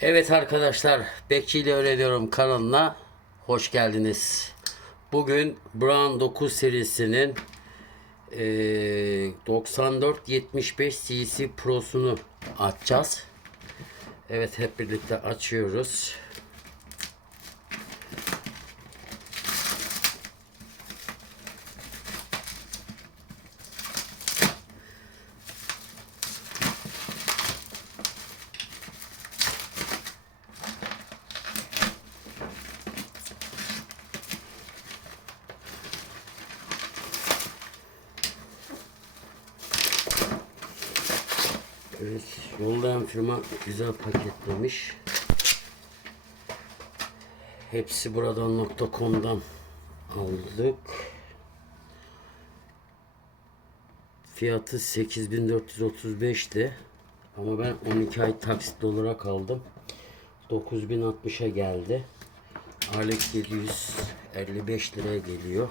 Evet arkadaşlar, Bekçi ile Öğreniyorum kanalına hoş geldiniz. Bugün Brown 9 serisinin eee 9475 cc Pro'sunu açacağız. Evet hep birlikte açıyoruz. Evet, yollayan firma güzel paketlemiş. Hepsi buradan.com'dan aldık. Fiyatı 8435'ti. Ama ben 12 ay taksitli olarak aldım. 9060'a geldi. Alex 755 liraya geliyor.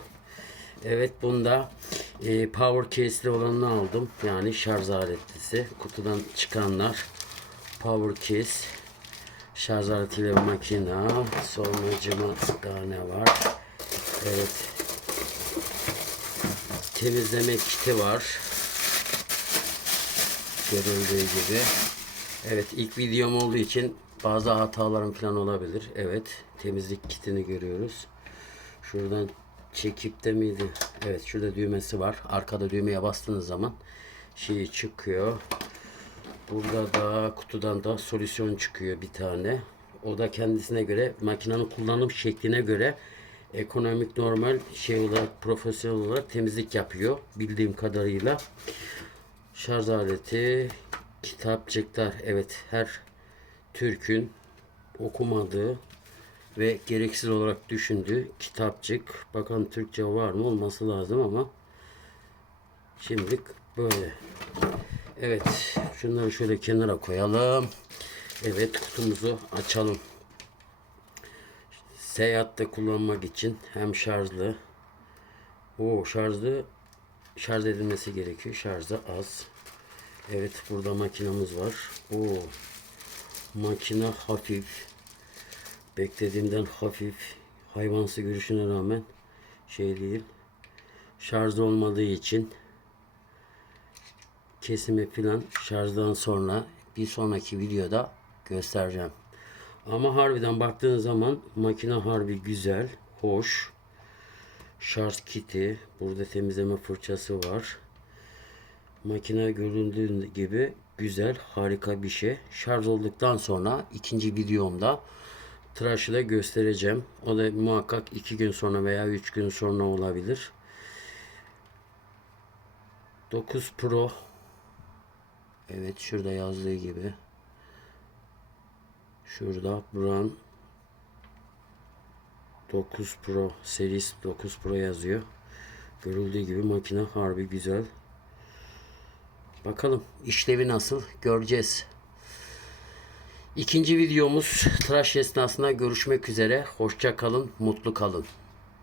Evet bunda e, power case'li olanını aldım. Yani şarj aletlisi. Kutudan çıkanlar power case şarj aletiyle makina. Sonracıma daha ne var? Evet. Temizleme kiti var. Görüldüğü gibi. Evet ilk videom olduğu için bazı hatalarım falan olabilir. Evet temizlik kitini görüyoruz. Şuradan çekip de miydi? Evet şurada düğmesi var. Arkada düğmeye bastığınız zaman şey çıkıyor. Burada da kutudan da solüsyon çıkıyor bir tane. O da kendisine göre makinenin kullanım şekline göre ekonomik normal şey olarak profesyonel olarak temizlik yapıyor bildiğim kadarıyla. Şarj aleti, kitapçıklar evet her Türk'ün okumadığı ve gereksiz olarak düşündüğü kitapçık. Bakalım Türkçe var mı? Olması lazım ama şimdilik böyle. Evet. Şunları şöyle kenara koyalım. Evet kutumuzu açalım. Seyahatte kullanmak için hem şarjlı o şarjlı şarj edilmesi gerekiyor. Şarjı az. Evet burada makinamız var. O makine hafif. Beklediğimden hafif. Hayvansı görüşüne rağmen şey değil. Şarj olmadığı için kesimi filan şarjdan sonra bir sonraki videoda göstereceğim. Ama harbiden baktığın zaman makine harbi güzel, hoş. Şarj kiti, burada temizleme fırçası var. Makine göründüğü gibi güzel, harika bir şey. Şarj olduktan sonra ikinci videomda tıraşı da göstereceğim. O da muhakkak iki gün sonra veya üç gün sonra olabilir. 9 Pro Evet şurada yazdığı gibi. Şurada Brown 9 Pro serisi 9 Pro yazıyor. Görüldüğü gibi makine harbi güzel. Bakalım işlevi nasıl göreceğiz. İkinci videomuz tıraş esnasında görüşmek üzere. Hoşça kalın, mutlu kalın.